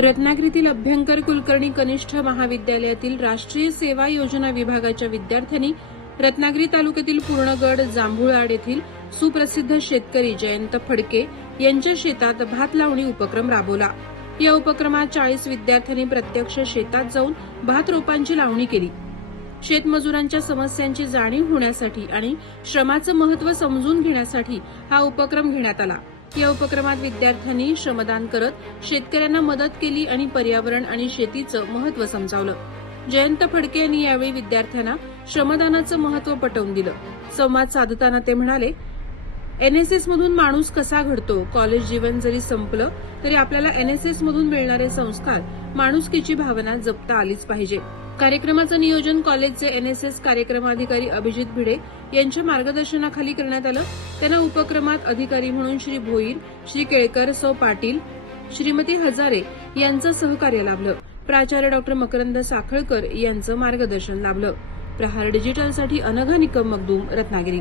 रत्नागिरीतील अभ्यंकर कुलकर्णी कनिष्ठ महाविद्यालयातील राष्ट्रीय सेवा योजना विभागाच्या विद्यार्थ्यांनी रत्नागिरी तालुक्यातील पूर्णगड जांभुळाड येथील सुप्रसिद्ध शेतकरी जयंत फडके यांच्या शेतात भात लावणी उपक्रम राबवला. या उपक्रमात चाळीस विद्यार्थ्यांनी प्रत्यक्ष शेतात जाऊन भात रोपांची लावणी केली. शेतमजुरांच्या समस्यांची जाणीव होण्यासाठी आणि श्रमाचं महत्त्व समजून घेण्यासाठी हा उपक्रम घेण्यात आला. या उपक्रमात विद्यार्थ्यांनी श्रमदान करत शेतकऱ्यांना मदत केली आणि पर्यावरण आणि शेतीचं महत्त्व समजावलं. जयंत फडके यांनी यावेळी विद्यार्थ्यांना श्रमदानाचं महत्त्व पटवून दिलं. संवाद साधताना ते म्हणाले एनएसएस मधून माणूस कसा घडतो? कॉलेज जीवन जरी संपलं तरी आपल्याला एनएसएस मधून मिळणारे संस्कार माणुसकीची भावना जपता आलीच पाहिजे. कार्यक्रमाचं नियोजन कॉलेजचे एनएसएस कार्यक्रमाधिकारी अभिजित भिडे यांच्या मार्गदर्शनाखाली करण्यात आलं. त्यांना उपक्रमात अधिकारी म्हणून श्री भोईर श्री केळकर सौ पाटील श्रीमती हजारे यांचं सहकार्य लाभलं. प्राचार्य डॉक्टर मकरंद साखळकर यांचं मार्गदर्शन लाभलं. प्रहार डिजिटलसाठी अनघा निकम मगदूम रत्नागिरी.